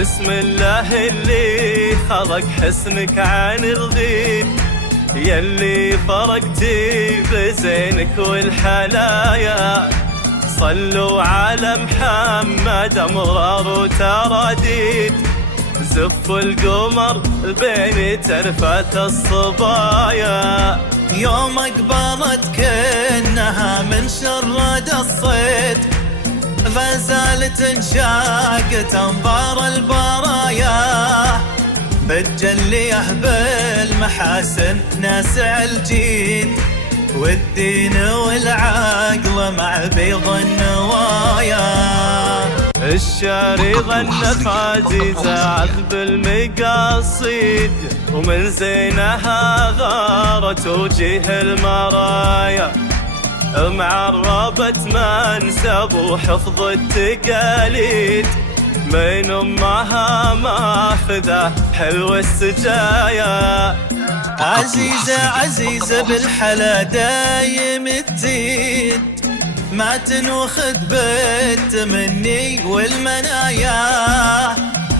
بسم الله اللي خلق حسنك عن الغيب، يلي فرقتي بزينك والحلايا. صلوا على محمد أمرار وتراديد، زفوا القمر بين ترفة الصبايا. يوم أقبلت كأنها من شرد الصيد، فزالت انشاقت أنظار البرايا. بتجليه بالمحاسن ناسع الجيد، والدين والعقل مع بيض النوايا. الشاري غنت عزيزة عذب المقاصيد، ومن زينها غارت وجيه المرايا. معربت منسب وحفظ التقاليد، من امها ماخذه حلو السجايا. عزيزة عزيزة بالحلا دايم تزيد، ما تنوخذ بالتمني والمنايا.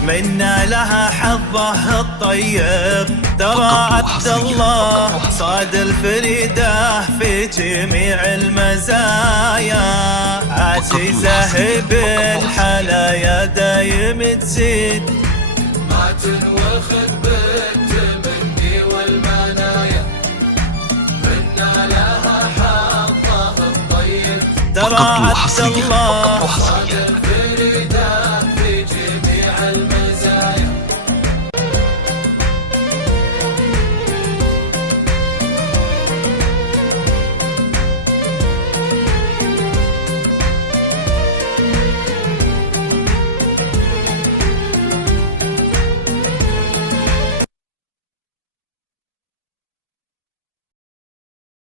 منا لها حظه الطيب، ترى عبد الله صاد الفريده في جميع المزايا. عزيزة بالحلايا دايم تزيد، ما تنوخذ بالتمني والمنايا. منا لها حظه الطيب، ترى عبد الله صاد الفريده